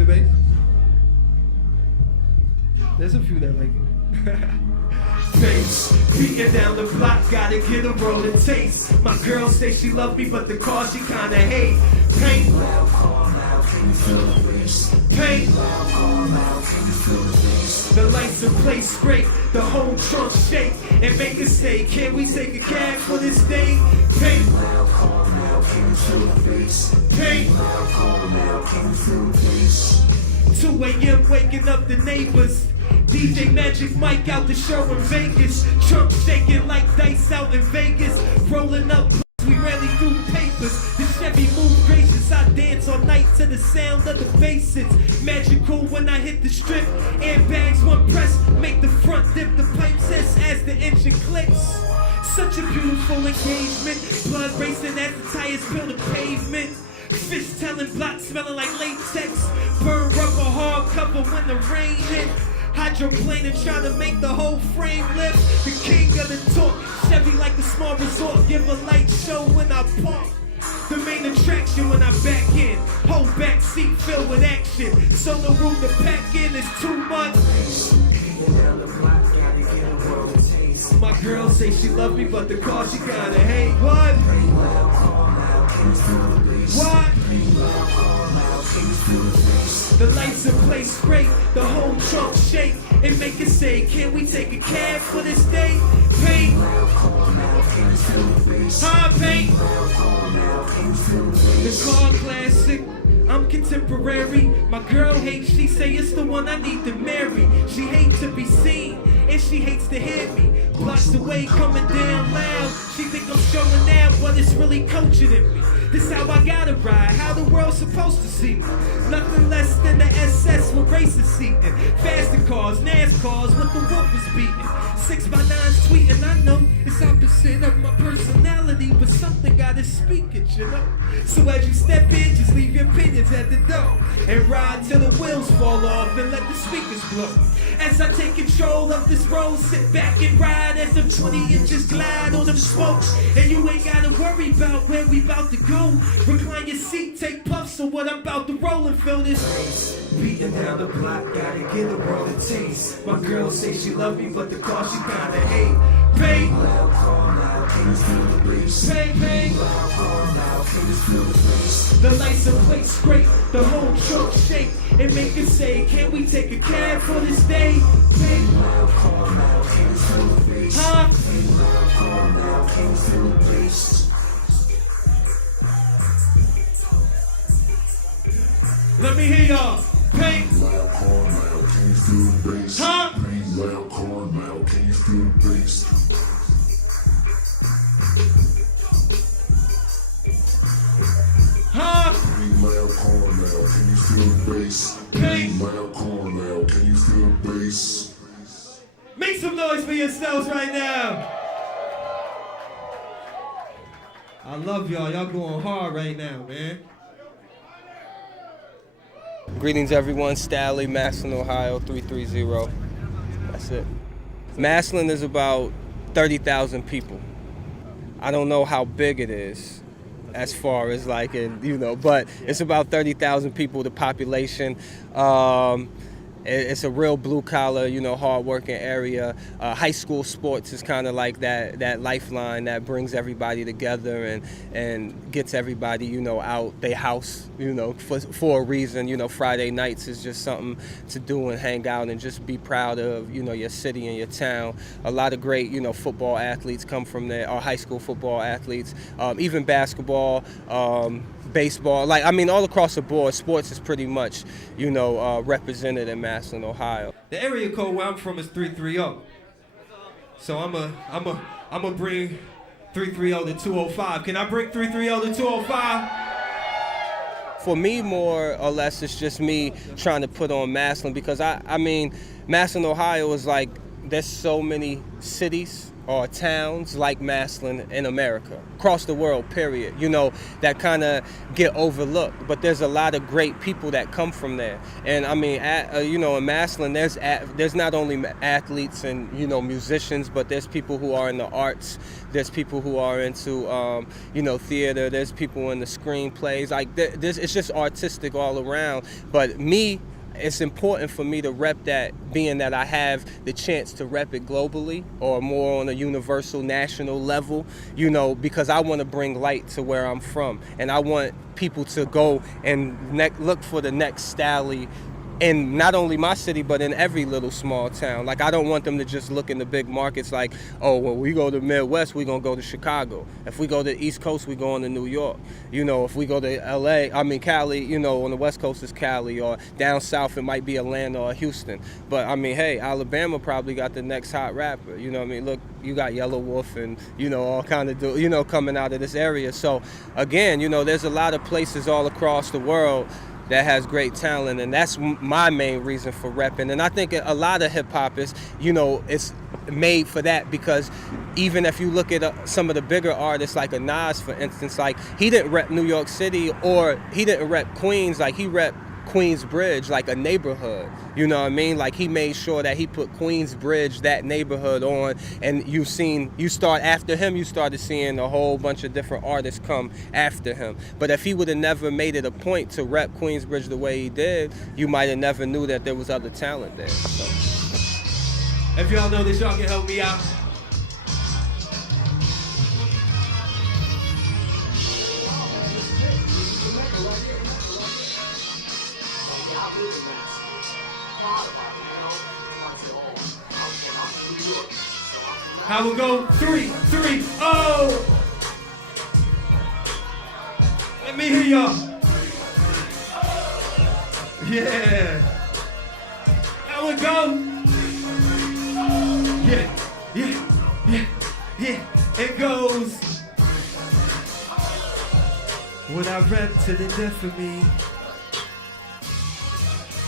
the bass? There's a few that like it. Bass, beating down the block, gotta get a rollin' taste. My girl say she love me, but the car she kinda hate. Paint, paint. The lights in place great, the whole trunk shake, and make us say, can we take a cab for this day? Paint, paint. 2 a.m. waking up the neighbors. DJ Magic Mike out the show in Vegas. Trunk shaking like dice out in Vegas. Rolling up, we rarely do papers. The Chevy move gracious. I dance all night to the sound of the basses. Magical when I hit the strip. Airbags one press, make the front dip. The pipe says as the engine clicks. Such a beautiful engagement. Blood racing as the tires peel the pavement. Fish telling block smelling like latex. Burn rubber hard cover when the rain hit. Hydroplaning trying to make the whole frame lift. The king of the talk, Chevy like a small resort. Give a light show when I park. The main attraction when I back in. Whole back seat filled with action. Solo room to pack in is too much. My girl say she love me, but the car she kinda hate. What? What? The lights in place great, the whole trunk shake, and make it say, can we take a cab for this day? Paint, high paint. The car classic, I'm contemporary. My girl hates, she say it's the one I need to marry. She hates to be seen, and she hates to hear me. Blocks away coming down loud. She think I'm showing out, but it's really coaching in me. This how I gotta ride, how the world's supposed to see me. Nothing less than the SS with racing seating. Faster cars, NASCARs, what the wolf is beating. 6x9s tweeting, I know it's opposite of my personality, but something gotta speak it, you know. So as you step in, just leave your opinions at the door and ride till the wheels fall off and let the speakers blow. As I take control of this road, sit back and ride as them 20 inches glide on them spokes. And you ain't gotta worry about where we about to go. Recline your seat, take puffs of what I'm about to roll and feel this bass. Beating down the block, gotta get a rollin' taste. My girl say she love me, but the car she kinda hate. Paint, paint, paint. The lights in place great, the whole trunk shake, and make it say, can we take a cab for this day? Paint, huh? Let me hear y'all. Paint. Huh? Huh? Paint. Make some noise for yourselves right now. I love y'all. Y'all going hard right now, man. Greetings everyone, Stalley, Massillon, Ohio, 330. That's it. Massillon is about 30,000 people. I don't know how big it is as far as like, but it's about 30,000 people, the population. It's a real blue collar, hard-working area. High school sports is kind of like that lifeline that brings everybody together and gets everybody, out they house, for a reason. Friday nights is just something to do and hang out and just be proud of, your city and your town. A lot of great, football athletes come from there, or high school football athletes, even basketball. Baseball, all across the board, sports is pretty much, represented in Massillon, Ohio. The area code where I'm from is 330. So I'm a bring 330 to 205. Can I bring 330 to 205? For me, more or less, it's just me trying to put on Massillon because Massillon, Ohio is like, there's so many cities or towns like Massillon in America, across the world, period, you know, that kind of get overlooked. But there's a lot of great people that come from there. And I mean, you know, in Massillon, there's not only athletes and, you know, musicians, but there's people who are in the arts. There's people who are into, you know, theater. There's people in the screenplays. Like, it's just artistic all around. But me, it's important for me to rep that, being that I have the chance to rep it globally or more on a universal national level, you know, because I want to bring light to where I'm from. And I want people to go and look for the next Stalley in not only my city, but in every little small town. Like, I don't want them to just look in the big markets like, oh, well, we go to Midwest, we gonna go to Chicago. If we go to the East Coast, we go on to New York. You know, if we go to Cali, you know, on the West Coast is Cali, or down south it might be Atlanta or Houston. But I mean, hey, Alabama probably got the next hot rapper. You know what I mean? Look, you got Yellow Wolf and, you know, all kind of, you know, coming out of this area. So again, you know, there's a lot of places all across the world that has great talent, and that's my main reason for repping. And I think a lot of hip-hop is, you know, it's made for that, because even if you look at some of the bigger artists, like a Nas, for instance, like, he didn't rep New York City, or he didn't rep Queens, like, he rep Queensbridge, like a neighborhood, you know what I mean? Like, he made sure that he put Queensbridge, that neighborhood, on, and you started seeing a whole bunch of different artists come after him. But if he would have never made it a point to rep Queensbridge the way he did, you might have never knew that there was other talent there. So. If y'all know this, y'all can help me out. I will go 3, 3, oh! Let me hear y'all. Yeah. I will go. Yeah. It goes. When I rep to the death of me.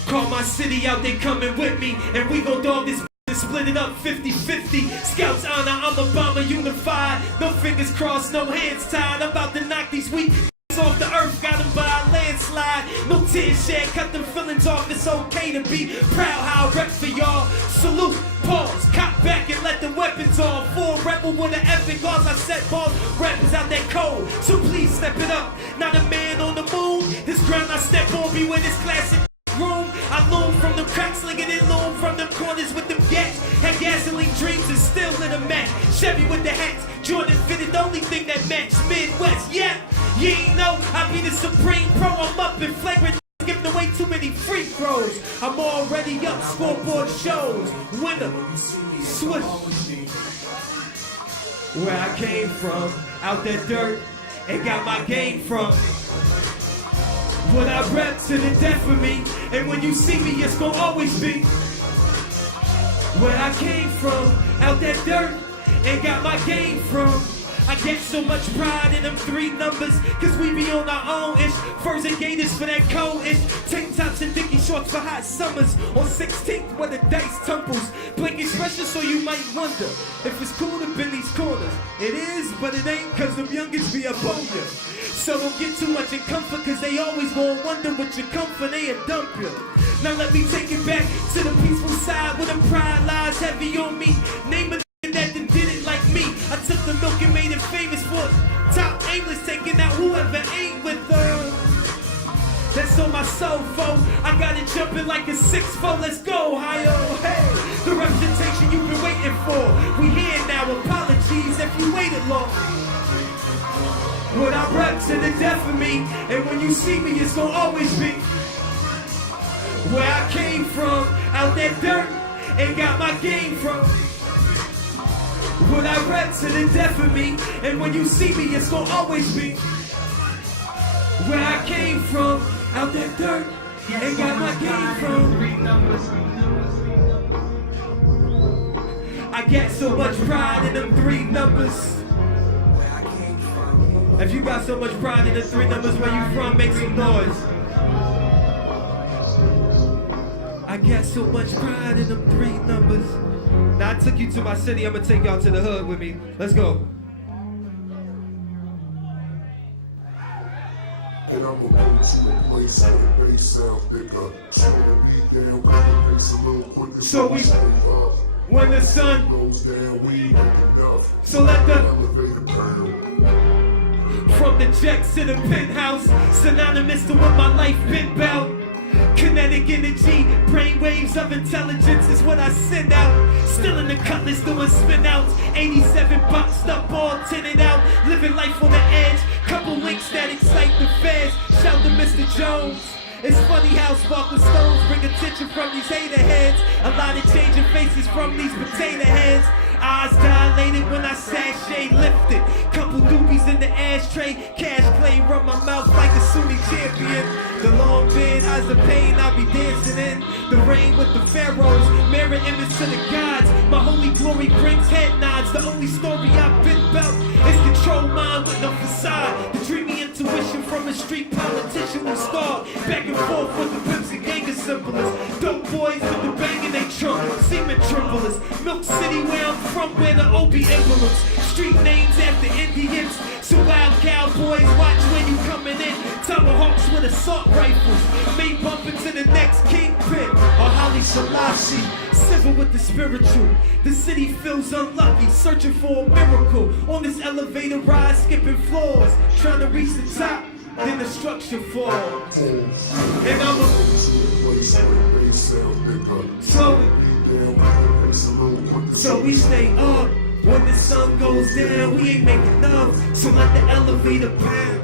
Call my city out, they coming with me, and we gon' dog this and split it up 50-50. Scouts honor, I'm a bomber unified. No fingers crossed, no hands tied. I'm about to knock these weak off the earth, got them by a landslide. No tears shed, cut them feelings off. It's okay to be proud how I rep for y'all. Salute, pause, cop back and let the weapons off. Full rebel with an epic loss. I set balls, rappers out that cold, so please step it up. Not a man on the moon, this ground I step on be with this classic room. I loom from the cracks, slinging it loom from them corners with them gats. Had gasoline dreams and still lit a match. Chevy with the hats, Jordan fitted, the only thing that matched Midwest. Yeah, you ain't know I be the supreme pro. I'm up in flagrant, giving away too many free throws. I'm already up, scoreboard shows. Winner, swish. Where I came from, out that dirt, and got my game from. What I rep to the death of me, and when you see me, it's gonna always be where I came from, out that dirt, and got my game from. I get so much pride in them 3 numbers, cause we be on our own ish. Furs and gators for that cold ish. Tank tops and dicky shorts for hot summers. On 16th where the dice tumbles. Blanket special, so you might wonder if it's cool to bend these corners. It is, but it ain't, cause them youngins be up on you. So don't get too much in comfort, cause they always gonna wonder what you come for, they a dump you. Now let me take it back to the peaceful side where the pride lies heavy on me. Name a that did it like me. I took the milk and made it famous for top aimless, taking out whoever ain't with her. That's on my soul, foe. I got it jumping like a 6-4. Let's go, hi-yo, hey. The representation you've been waiting for. We here now, apologies if you waited long. What I rep to the death of me, and when you see me, it's gonna always be where I came from, out that dirt, and got my game from. What I rep to the death of me, and when you see me, it's gonna always be where I came from, out that dirt, and got my game from. I get so much pride in them 3 numbers. If you got so much pride in the 3 numbers, where you from, make some noise. I got so much pride in them 3 numbers. Now I took you to my city, I'm gonna take y'all to the hood with me. Let's go. And I'm gonna go to a place where the bass sound thicker. Slow the beat down, cut the pace a little quicker. So we stay up. When the sun goes down, we ain't make enough. So let the elevator burn. From the jets to the penthouse, synonymous to what my life been about. Kinetic energy, brainwaves of intelligence is what I send out. Still in the cutlass doing spin outs. 87 boxed up, all tinted out. Living life on the edge. Couple links that excite the feds. Shout to Mr. Jones. It's funny how sparkle stones bring attention from these hater heads. A lot of changing faces from these potato heads. Eyes dilated when I sashay lifted. Couple doobies in the ashtray. Cash play run my mouth like a Sunni champion. The long beard hides the pain I be dancing in. The rain with the pharaohs, mirror image to the gods. My holy glory brings head nods. The only story I've been about is control mind with no facade. The dreamy intuition from a street politician who scarred back and forth with the pimps and gang assemblers. Dope boys with the bang in they trunk, semen tremblers. Milk City where I'm from, where the OB emblems. Street names after Indians. So wild cowboys, watch when you coming in. Tomahawks with assault rifles. May bump into the next kingpin or Haile Selassie. Civil with the spiritual. The city feels unlucky, searching for a miracle. On this elevator ride, skipping floors, trying to reach the top. Then the structure falls. And I'm so we stay up. When the sun goes down, we ain't making enough. So let the elevator pound.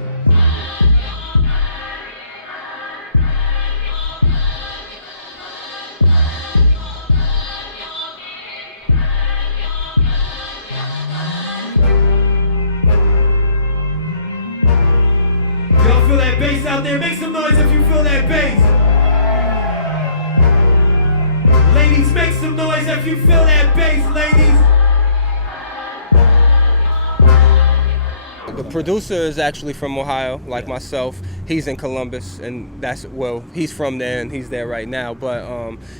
Y'all feel that bass out there? Make some noise if you feel that bass. Ladies, make some noise if you feel that bass, ladies. The producer is actually from Ohio, like myself. He's in Columbus, and he's from there, and he's there right now. But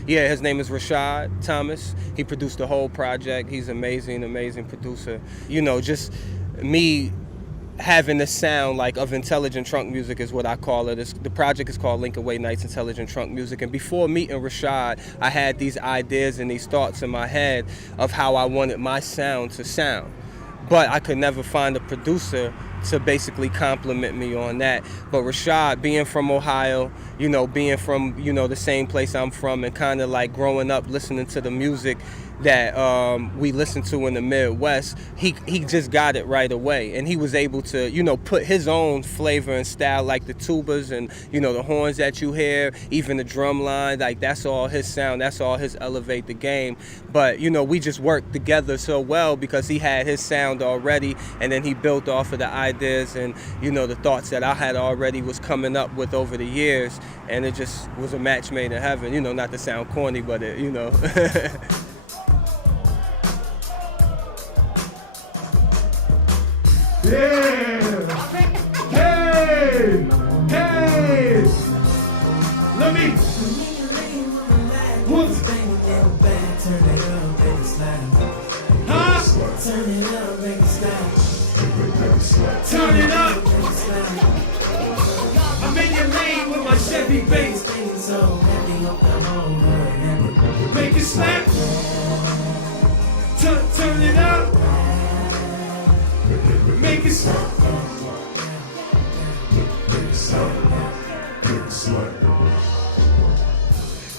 yeah, his name is Rashad Thomas. He produced the whole project. He's amazing, amazing producer. You know, just me having the sound like of intelligent trunk music is what I call it. The project is called Lincoln Way Nights Intelligent Trunk Music. And before meeting Rashad, I had these ideas and these thoughts in my head of how I wanted my sound to sound. But I could never find a producer to basically compliment me on that. But Rashad, being from Ohio, you know, being from, you know, the same place I'm from, and kind of like growing up listening to the music that we listen to in the Midwest, he just got it right away. And he was able to, you know, put his own flavor and style, like the tubas and, you know, the horns that you hear, even the drum line, like that's all his sound, that's all his elevate the game. But, you know, we just worked together so well because he had his sound already, and then he built off of the ideas and, you know, the thoughts that I had already was coming up with over the years, and it just was a match made in heaven. You know, not to sound corny, but it, you know. Yeah! Hey! Hey! Let me. Whoops. Huh? Turn it up, make it stop. Turn it up. I'm in your lane with my Chevy bass. Make it slap. Turn it up. Make it slap.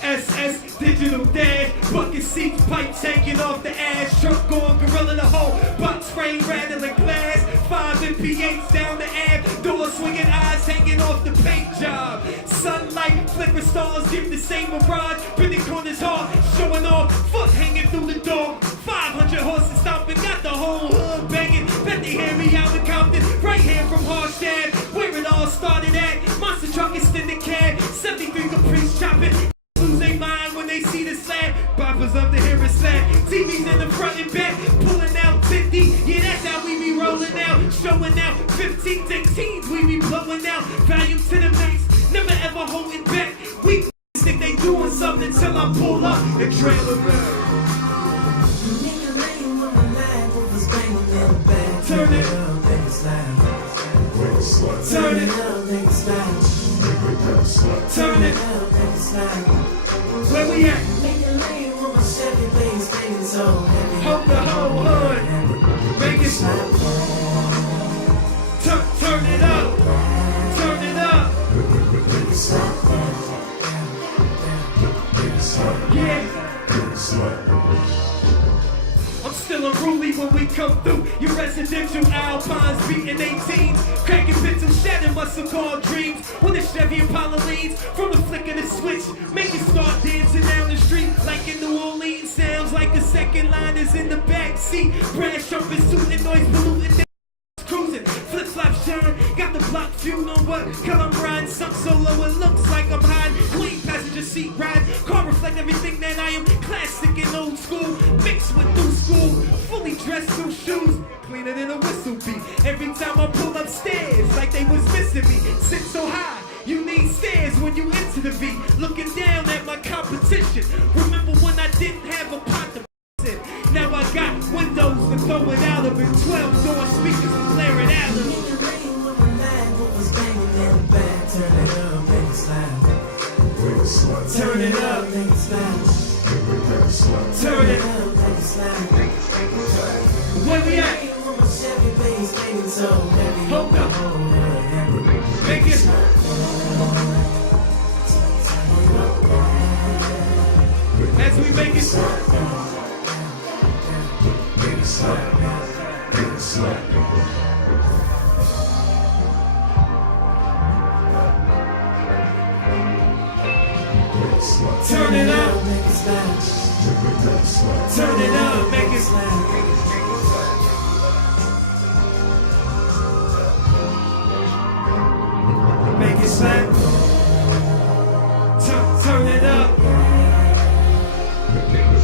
SS digital dash, bucket seats, pipes hanging off the ash, truck going gorilla the hole, box frame rattling glass, 5 MP8s down the ab, door swinging, eyes hanging off the paint job, sunlight, flicker stars, give the same mirage, bending corners hard, showing off, foot hanging through the door, 500 horses stomping, got the whole hood banging, bet they hear me out in Compton, right here from Harstad, where it all started at, monster truck extended cab, 73 Caprice chopping, lose their mind when they see the slab. Boppers up the hearing slab. TVs in the front and back, pulling out 50. Yeah, that's how we be rolling out. Showing out 15s, 18s, we be blowing out. Volume to the max, never ever holding back. We think they doing something till I pull up and trail around. Turn it up, make it slap. Turn it Up, make it slap. Turn it Up, make it slap. Where we at? Make it lean with my Chevy bass, making so heavy. Hold the whole hood. Make it turn it up. Turn it up. Yeah. I'm still unruly when we come through. Your residential Alpines beating 18s, cracking bits of shattered muscle called dreams. When the Chevy Impala leads from the flick of the switch, make it start dancing down the street like in New Orleans. Sounds like a second line is in the back seat. Brass trumpet suiting, noise polluting. Cruising, flip flop shine, got the block fuel on what color I'm riding. Some solo, it looks like I'm hiding. Clean passenger seat ride, car reflect everything that I am. Classic and old school, mixed with new school. Fully dressed, new shoes, cleaner than a whistle beat. Every time I pull upstairs, like they was missing me. Sit so high, you need stairs when you enter the beat. Looking down at my competition. Remember when I didn't have a pot to now I got windows to throw it out of and 12-door speakers to flare it out of. Make it lean with my lag, what was banging in the back. Turn it up, make it slap. Turn it up. Make it slap. Turn it Up, make it slap. Where we at? Lean with my Chevy bass, making so heavy. Hold up. Make it as we make it turn it up, Make it slap. turn it up, make it make it slap. Turn it up,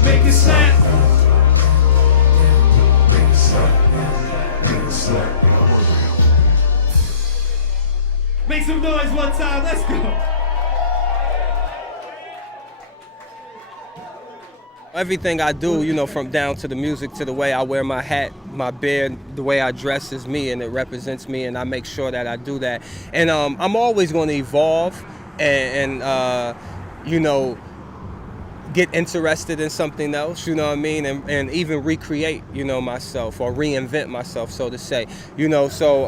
make it slap. Make some noise one time, let's go. Everything I do, you know, from down to the music to the way I wear my hat, my beard, the way I dress is me and it represents me, and I make sure that I do that. And I'm always going to evolve and you know, get interested in something else, you know what I mean, and even recreate, you know, myself or reinvent myself, so to say, you know. So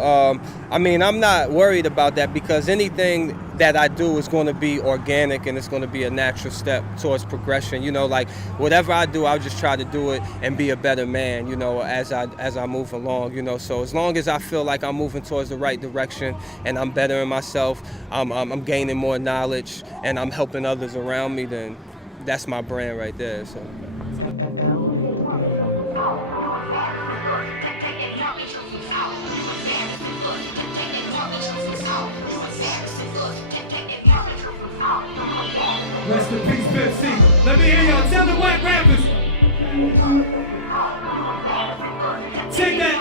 I mean, I'm not worried about that because anything that I do is going to be organic and it's going to be a natural step towards progression, you know. Like whatever I do, I'll just try to do it and be a better man, you know, as I move along, you know. So as long as I feel like I'm moving towards the right direction and I'm bettering myself, I'm gaining more knowledge and I'm helping others around me, then that's my brand right there. So. Rest in peace, Pepsi. Let me hear y'all. Tell the white rappers. Take that.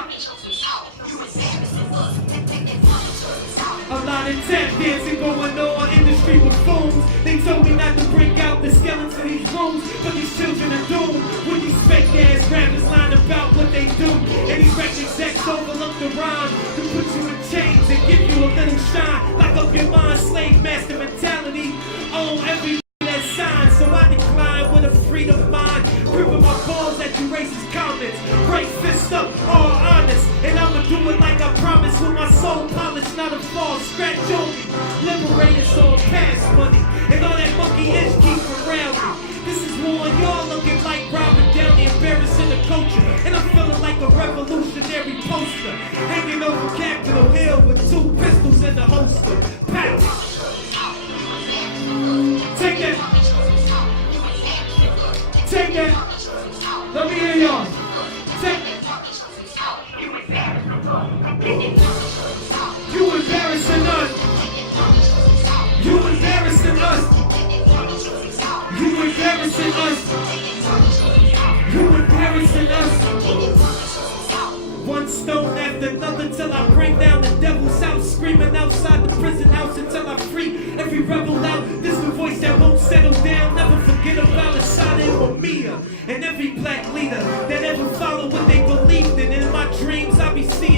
A lot of tap dancing going on in the street with phones. They told me not to bring out the skeletons in these rooms, but these children are doomed. With these fake ass rappers lying about what they do. And these record execs overlook the rhyme to put you in chains and give you a little shine. Lock up your mind, slave master mentality. Own every that sign, so I decline with a freedom mind. Gripping my balls at you racist comments. Break fist up, all honest. And I'ma do it like I promised with my soul polished, not a flaw. Scratch on me. Liberated soul past money. And all that monkey ish keep around me. This is more y'all looking like Robert Downey, embarrassing the culture. And I'm feeling like a revolutionary poster. Hanging over Capitol Hill with 2 pistols in the holster. Pow! Take that. Take that. Let me hear y'all. Take that. You embarrassing us. You embarrassing us. You embarrassing us. You embarrassing us. One stone after another till I bring down the devil's house. Screaming outside the prison house until I free every rebel out. This the voice that won't settle down. Never forget about Asada and Mamiya. And every black leader that ever followed what they believed in. In my dreams I be seeing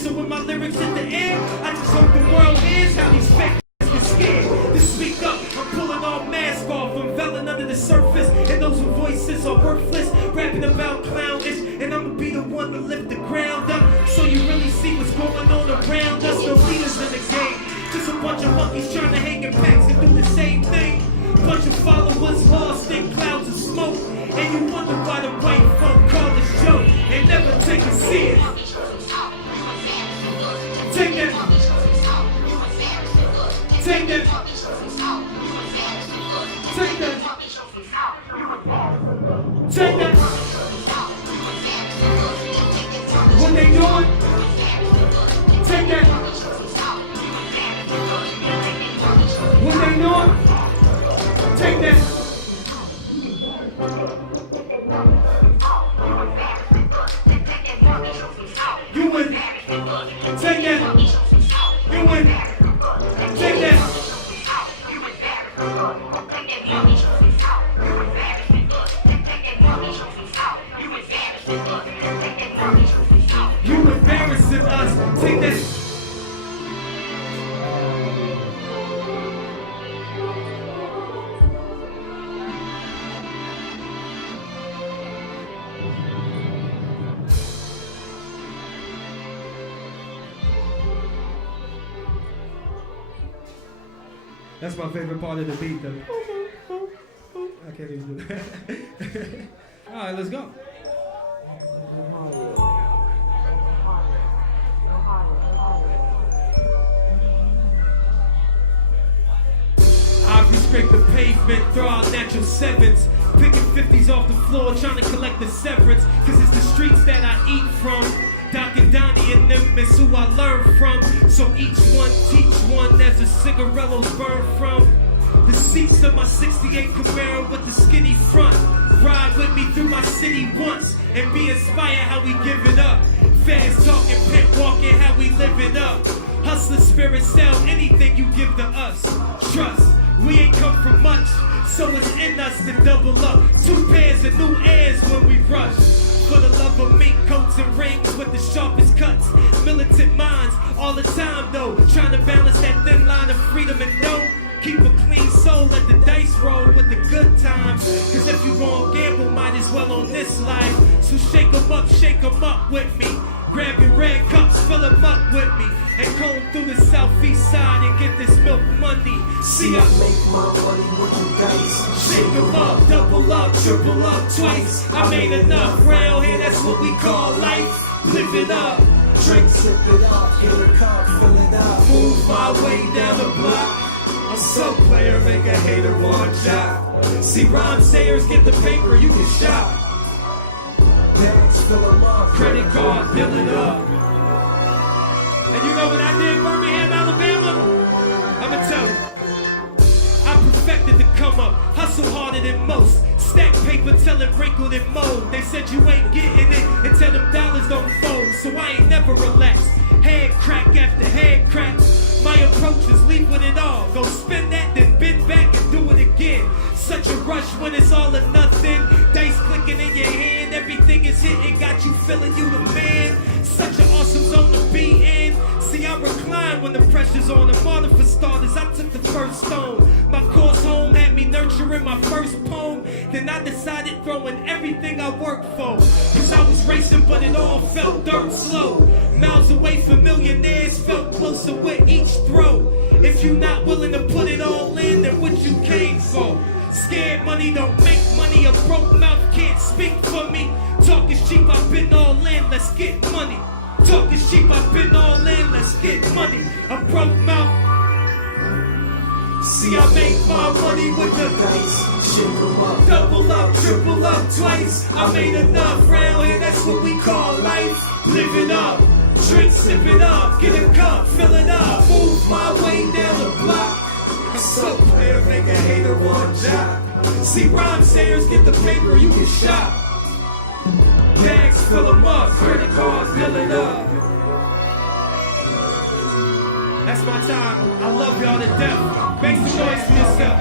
So when my lyrics at the end, I just hope the world hears how these fake get scared to speak up. I'm pulling all masks off, unveiling under the surface, and those whose voices are worthless, rapping about clownish, and I'ma be the one to lift the ground up, so you really see what's going on around us. No leaders in the game, just a bunch of monkeys trying to hang in packs and do the same thing. Bunch of followers lost in clouds of smoke, and you wonder why the white folk call this joke and never take it serious. Take that. Take that. Take that. Take that. What they doing? Take that. What they doing? Take that. You win. Take that. You win. Take that. You embarrassing us. Take that. That's my favorite part of the beat, though. I can't even do that. All right, let's go. I scrape the pavement, throw out natural sevens, picking 50s off the floor, trying to collect the severance, cause it's the streets that I eat from. Doc and Donnie and them is who I learn from. So each one teach one as the cigarillos burn from the seats of my 68 Camaro with the skinny front. Ride with me through my city once and be inspired how we give it up. Fast talking, pimp walking, how we live it up. Hustler spirit sell anything you give to us. Trust, we ain't come from much, so it's in us to double up. 2 pairs of new airs when we rush. For the love of mink coats and rings with the sharpest cuts. Militant minds all the time though, trying to balance that thin line of freedom and don't keep a clean soul, let the dice roll with the good times. Cause if you gon' gamble, might as well on this life. So shake 'em up with me. Grab your red cups, fill 'em up with me. And comb through the southeast side and get this milk money. See, I make my money with you guys. shake 'em up, double up, triple up twice. I made enough round here, that's what we call life. Live it up, drink, Sip it up, get a cup, fill it up. move my way down the block. I'm so player, make a hater want job. See, rhyme sayers get the paper, you can shop. Bags, fill 'em up. Credit card, fill it up. And you know what I did in Birmingham, Alabama? I'ma tell you. I perfected the come up, hustle harder than most. Stack paper till it wrinkled and mold. They said you ain't getting it until them dollars don't fold. So I ain't never relaxed. Head crack after head crack. My approach is leave with it all. Go spend that, then bend back and do it again. Such a rush when it's all or nothing. Dice clicking in your hand, everything is hitting, got you feeling you the man. Such an awesome zone to be in. See, I recline when the pressure's on. I'm on for starters, I took the first stone. My course home had me nurturing my first poem. Then I decided throwing everything I worked for. Cause I was racing, but it all felt dirt slow. Miles away from millionaires, felt closer with each throw. If you not willing to put it all in, then what you came for? Scared money don't make money, a broke mouth can't speak for me. Talk is cheap, I've been all in, let's get money. Talk is cheap, I've been all in, let's get money. A broke mouth. See, I make my money with the Dice, shake 'em up. double up, triple up twice. I made enough round here, that's what we call life. Live it up, drink, sip it up, get a cup, fill it up. Move my way down the block. So player, make a hater want job. See, rhyme sayers get the paper, you can shop. Bags, fill 'em up, credit cards, fill it up. That's my time. I love y'all to death. Make some noise for yourself.